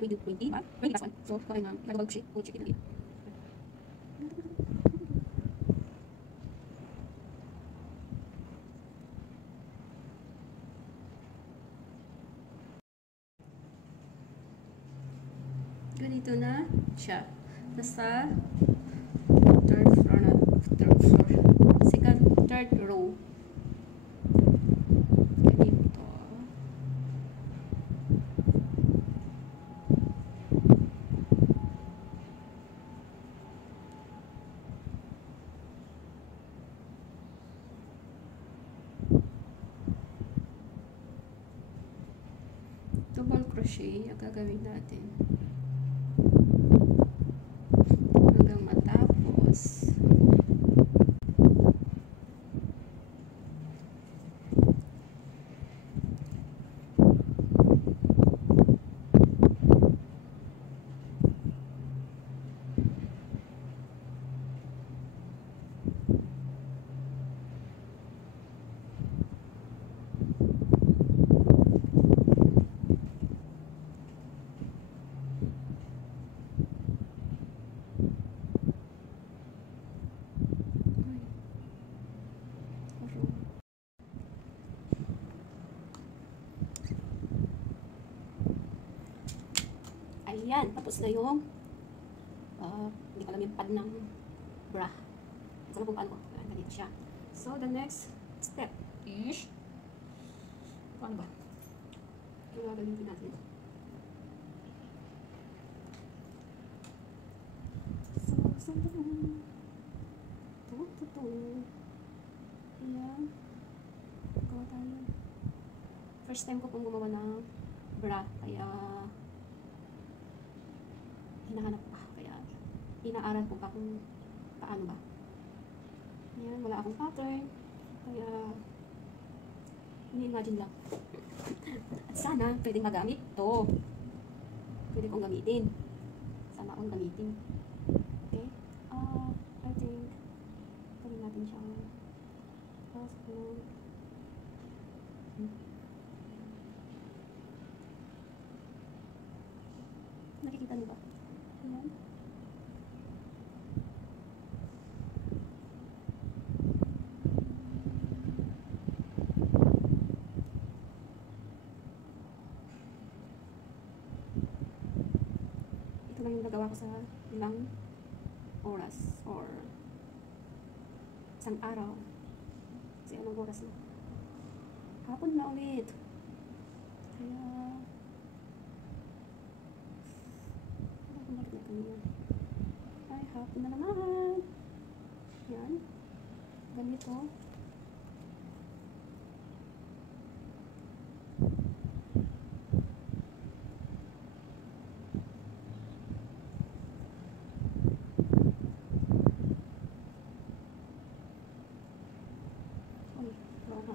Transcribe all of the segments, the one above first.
I will do 20, ba? 20 plus 1. So, kaya nga, nagawag ko siya. Kung check it lagi. Ganito na siya. Nasa third floor. Third row. Ganito. Double crochet ang gagawin natin. Hanggang matapos. Ayan, tapos na yung hindi ko alam yung pad ng bra. Hindi ko alam kung paano ko. Ayan, ganito siya. So, the next step is paano ba? Ito nga gamitin natin. So, ito. Ayan. Gawa tayo. First time ko pong gumawa ng bra. Kaya hinahanap pa. Kaya inaaral ko pa kung paano ba. Ayan, wala akong pattern. Kaya ini-imagine lang. At sana pwedeng magamit to. Pwede kong gamitin. Sana akong gamitin. Okay? I think pwede natin siyang nakikita niyo ba? Ayan. Ito lang yung nagawa ko sa ilang oras or isang araw. Kasi anong oras na? Hapon na ulit. Kaya ay, hapon na naman. Yan. Ganito. Uy, wala na.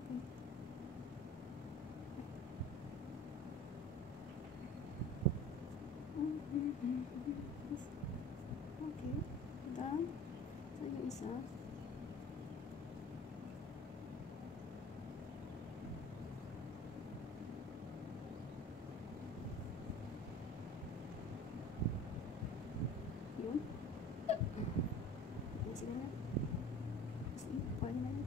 Okay. Okay, done. So, yung isa. Yun. Yan sila na. See, pwede na yun.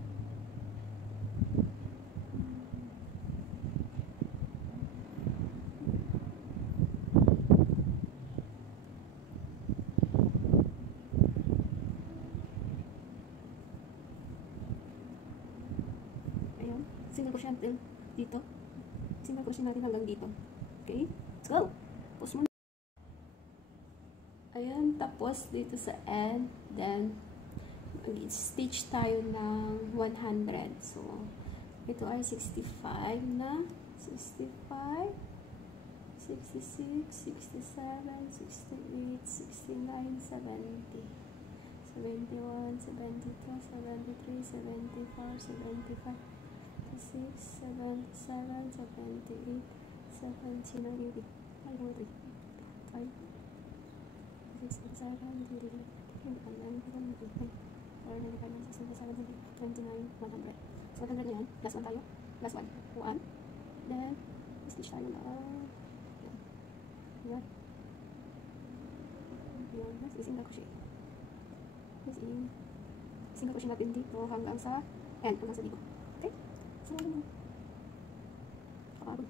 Single crochet natin dito. Single crochet natin hanggang dito. Okay? Let's go! Pause muna. Ayan, tapos dito sa end. Then, mag-stitch tayo ng 100. So, ito ay 65 na. 65, 66, 67, 68, 69, 70. 71, 72, 73, 74, 75, 76, 77, 78, 79, 80. I don't know. 5, 6, 7, 8, 9, 10, 11, 12, 13, 14, 15, 16, 17, 18, 19, 20. So, 100 na yan. Last one tayo. Last one. 1. Then, stitch tayo na. Yan. Yan. Isinggal ko siya. Isinggal ko siya natin dito hanggang sa end, hanggang sa dito. Okay? So, kapagod.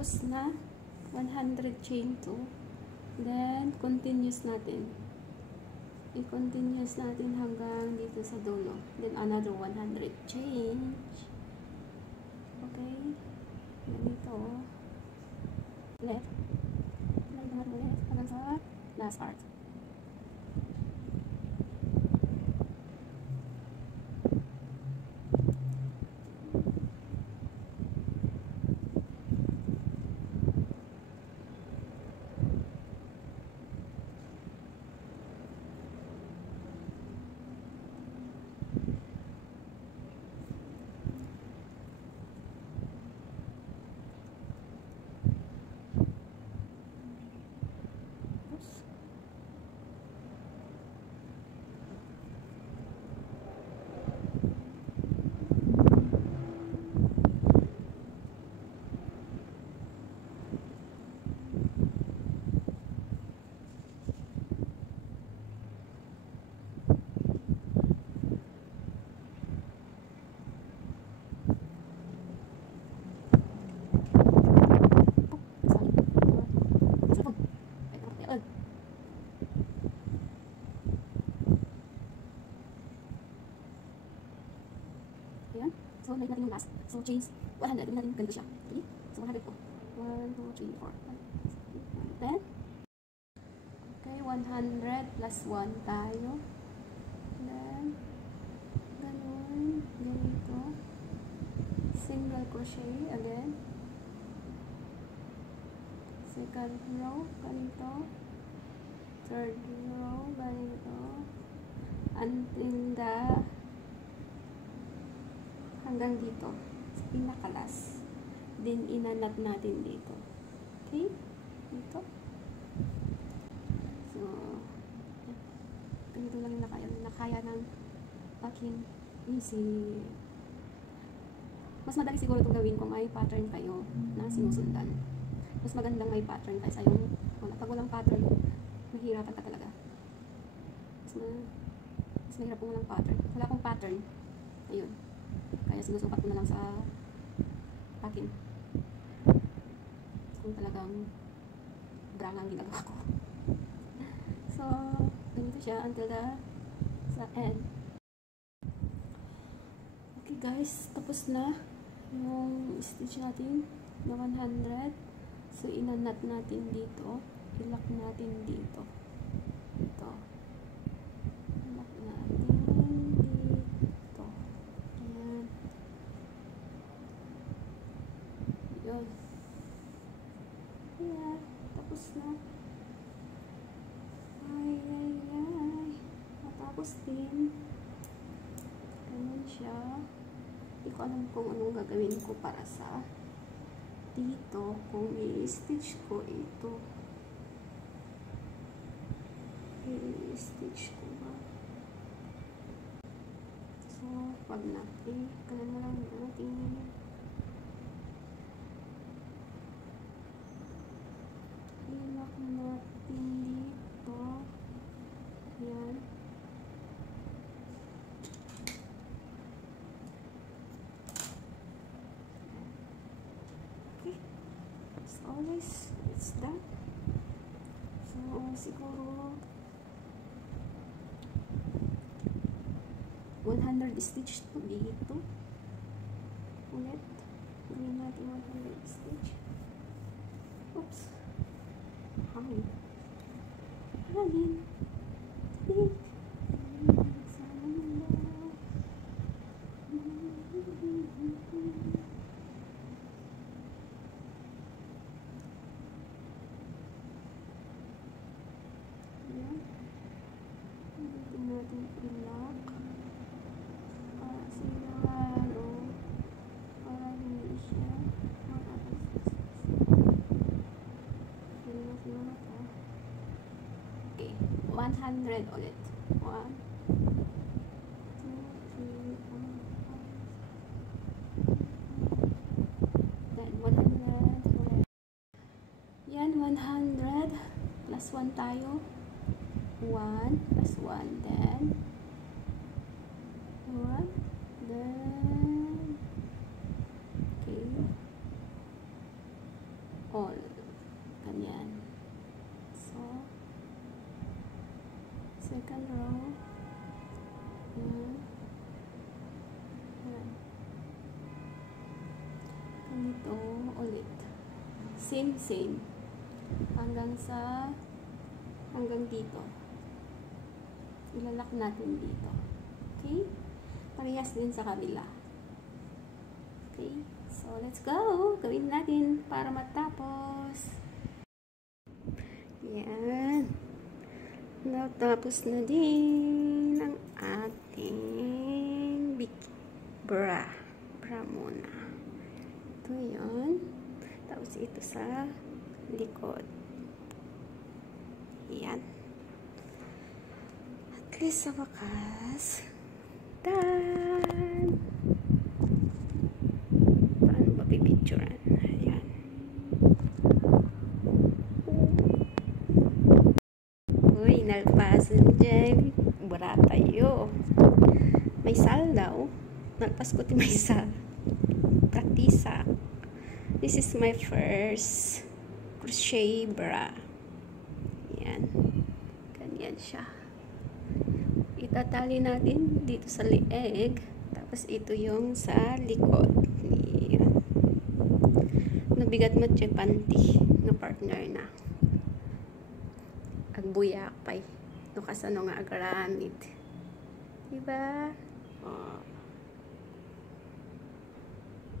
Tapos na 100 chain to, then continuous natin, i-continuous natin hanggang dito sa dulo, then another 100 chain. Okay, ganito left hanggang sa last part. Ayan. So, like natin yung last. So, chains 100. Gawin natin ganito siya. Okay? So, 100 po. 1, 2, 3, 4, 5, 6, 7, 10. Okay, 100 plus 1 tayo. Then, ganun. Ganito. Single crochet again. Second row, ganito. Third row, ganito. Until the hanggang dito sa pinakalas, then inanat natin dito. Okay, dito. So ganito lang yung nakaya ng aking easy. Mas madali siguro itong gawin kung may pattern kayo na sinusundan. Mas magandang may pattern kaysa yung pag walang pattern, mahirapan ka talaga. Mas mahirap kung walang pattern. Wala akong pattern, ayun, kaya sinusukat ko na lang sa akin. Kung talagang brangang ginagawa ko. So, ganito siya until sa end. Okay guys, tapos na yung stitch natin na 100. So, inanat natin dito. Ilak natin dito. Ito. Ilak natin dito. Ayan. Yun. Ayan. Tapos na. Ay. Matapos din. Ganun siya. Hindi ko alam kung anong gagawin ko para sa dito, kung i-stitch ko ito. I-stitch ko ba? So, pag ganun na lang natin. Ilak natin dito. Ayan. Always it's done. So siguro 1 100 stitch to dito. Ulit. Gawin natin 100 stitch. Oops. Hangin. Hangin. Hangin. Natin i-lock para sigurado para hindi siya okay, 100 ulit. 1, 2, 3, 4, 5, then 100 ulit. Yan, 100 plus 1 tayo. 1 plus 1, then 1, then okay, all ganyan. So second row, ganito ulit, same hanggang dito. Ilalak natin dito. Okay? Parehas din sa kabila. Okay? So, let's go! Gawin natin para matapos. Yan. Natapos na din ang ating big bra. Bra muna. Ito yun. Tapos ito sa likod. Yan. At least sa wakas, done! Paano ba pipicturean? Ayan. Uy, nagpasan dyan. Bura tayo. May sal daw. Nagpas ko ti may sal. Praktisa. This is my first crochet bra. Ayan. Ganyan siya. Itatali natin dito sa leeg, tapos ito yung sa likod. Ayan. Nabigat mo siya panty no partner na agbuyak pay no kasano nga agaramid, diba? Oh.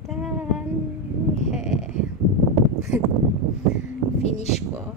Done. Finish ko.